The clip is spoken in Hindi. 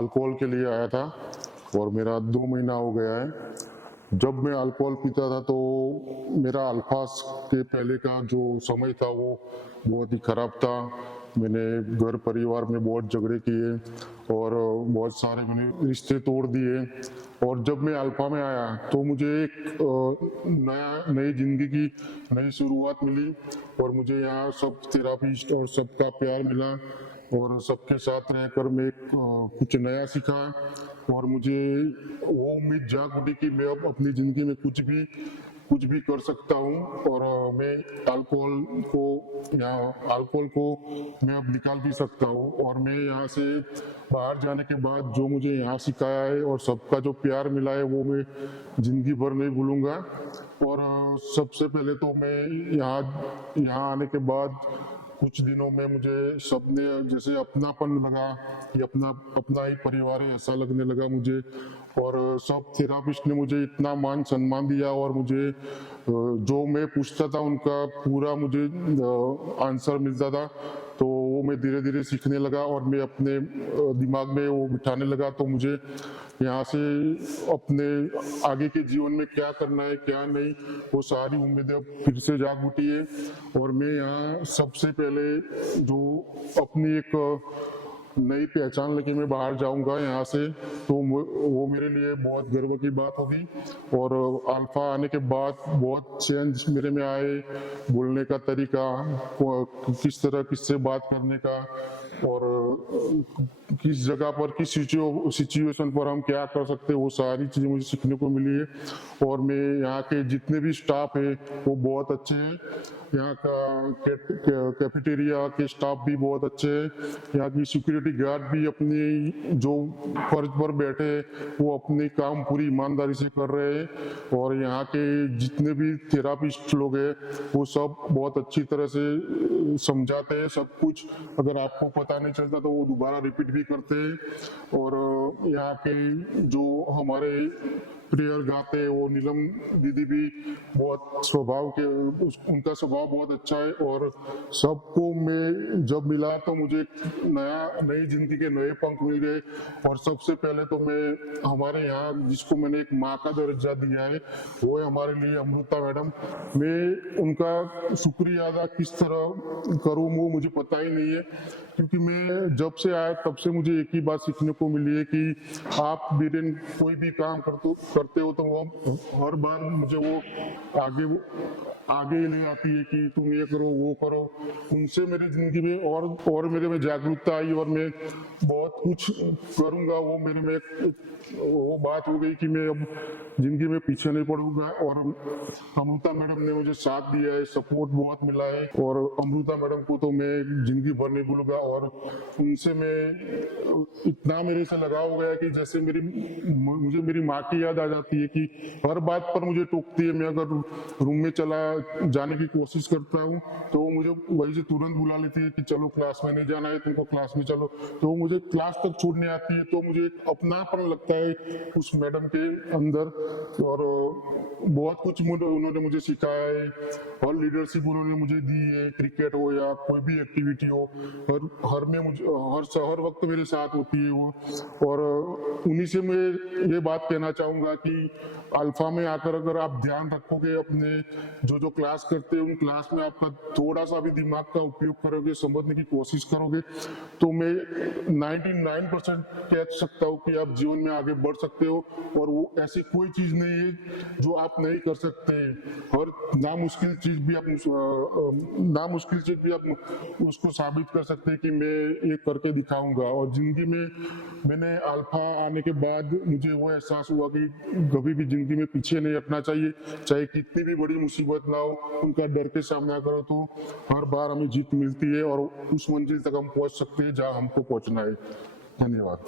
अल्कोहल के लिए आया था और मेरा 2 महीना हो गया है। जब मैं अल्कोहल पीता था तो मेरा अल्फा के पहले का जो समय था वो बहुत ही खराब था। मैंने घर परिवार में बहुत झगड़े किए और बहुत सारे मैंने रिश्ते तोड़ दिए। और जब मैं अल्फा में आया तो मुझे एक नई जिंदगी की नई शुरुआत मिली और मुझे यहाँ सब थेरापिस्ट और सबका प्यार मिला और सबके साथ रहकर मैं कुछ नया सीखा। और मुझे वो उम्मीद जाग उठी कि मैं अब अपनी जिंदगी में कुछ भी कर सकता हूँ। और मैं अल्कोहल को मैं अब निकाल भी सकता हूँ। और मैं यहाँ से बाहर जाने के बाद जो मुझे यहाँ सिखाया है और सबका जो प्यार मिला है वो मैं जिंदगी भर नहीं भूलूंगा। और सबसे पहले तो मैं यहाँ आने के बाद कुछ दिनों में मुझे सबने जैसे अपनापन लगा कि अपना ही परिवार है ऐसा लगने लगा मुझे। और सब थेरापिस्ट ने मुझे इतना मान सम्मान दिया और मुझे जो मैं पूछता था उनका पूरा मुझे आंसर मिलता था। तो वो मैं धीरे धीरे सीखने लगा और मैं अपने दिमाग में वो बिठाने लगा। तो मुझे यहाँ से अपने आगे के जीवन में क्या करना है क्या नहीं वो सारी उम्मीदें अब फिर से जाग उठी है। और मैं यहाँ सबसे पहले जो अपनी एक नई पहचान लेके मैं बाहर जाऊंगा यहाँ से तो वो मेरे लिए बहुत गर्व की बात होगी। और अल्फा आने के बाद बहुत चेंज मेरे में आए, बोलने का तरीका, किस तरह किससे बात करने का और किस जगह पर किस सिचुएशन पर हम क्या कर सकते हैं वो सारी चीजें मुझे सीखने को मिली है। और मैं यहाँ के जितने भी स्टाफ है वो बहुत अच्छे हैं। यहाँ का कैफेटेरिया के स्टाफ भी बहुत अच्छे हैं। यहाँ की सिक्योरिटी गार्ड भी अपनी जो फर्ज पर बैठे वो अपने काम पूरी ईमानदारी से कर रहे हैं। और यहाँ के जितने भी थेरापिस्ट लोग हैं वो सब बहुत अच्छी तरह से समझाते हैं सब कुछ। अगर आपको पता नहीं चलता तो वो दोबारा रिपीट भी करते हैं। और यहाँ के जो हमारे प्रेयर गाते हैं वो नीलम दीदी भी बहुत उनका स्वभाव बहुत अच्छा है। और सबको मैं जब मिला तो मुझे नई जिंदगी के नए पंख मिल गए। और सबसे पहले तो मैं हमारे यहाँ जिसको मैंने एक माँ का दर्जा दिया है वो है हमारे लिए अमृता मैडम। मैं उनका शुक्रिया अदा किस तरह करूँ वो मुझे पता ही नहीं है, क्योंकि मैं जब से आया तब से मुझे एक ही बात सीखने को मिली है कि आप बीरेन कोई भी काम करते हो तो वो हर बार मुझे वो आगे ले आती है कि तुम ये करो वो करो। उनसे मेरी जिंदगी में और मेरे में जागरूकता आई और मैं बहुत कुछ करूंगा। वो मेरे में वो बात हो गई कि मैं अब जिंदगी में पीछे नहीं पड़ूंगा। और अमृता मैडम ने मुझे साथ दिया है, सपोर्ट बहुत मिला है। और अमृता मैडम को तो मैं जिंदगी भर नहीं भूलूंगा। और उनसे मैं इतना मेरे से लगाव हो गया कि जैसे मुझे मेरी माँ की याद आ जाती है कि हर बात पर मुझे टोकती है। मैं अगर रूम में चला जाने की कोशिश करता हूँ तो वो मुझे वही से तुरंत बुला लेती है कि चलो क्लास में नहीं जाना है तुमको, क्लास में चलो। तो वो मुझे क्लास तक छोड़ने आती है। तो मुझे अपनापन लगता है उस मैडम के अंदर। और बहुत कुछ उन्होंने मुझे सिखाया है और लीडरशिप उन्होंने मुझे दी है। क्रिकेट हो या कोई भी एक्टिविटी हो हर वक्त मेरे साथ होती है वो। और उन्हीं से मैं ये बात कहना चाहूंगा कि अल्फा में आकर अगर आप ध्यान रखोगे अपने जो क्लास करते हैं उन क्लास में आपका थोड़ा सा भी दिमाग का उपयोग करोगे, समझने की कोशिश करोगे तो मैं 99% कह सकता हूँ कि आप जीवन में आगे बढ़ सकते हो। और वो ऐसी कोई चीज नहीं है जो आप नहीं कर सकते। और नामुश्किल चीज भी आप उसको साबित कर सकते हैं कि मैं ये करके दिखाऊंगा। और जिंदगी में मैंने अल्फा आने के बाद मुझे वो एहसास हुआ कि कभी भी जिंदगी में पीछे नहीं हटना चाहिए, चाहे कितनी भी बड़ी मुसीबत ना हो उनका डर के सामना करो तो हर बार हमें जीत मिलती है और उस मंजिल तक हम पहुंच सकते हैं जहां हमको पहुंचना है। धन्यवाद।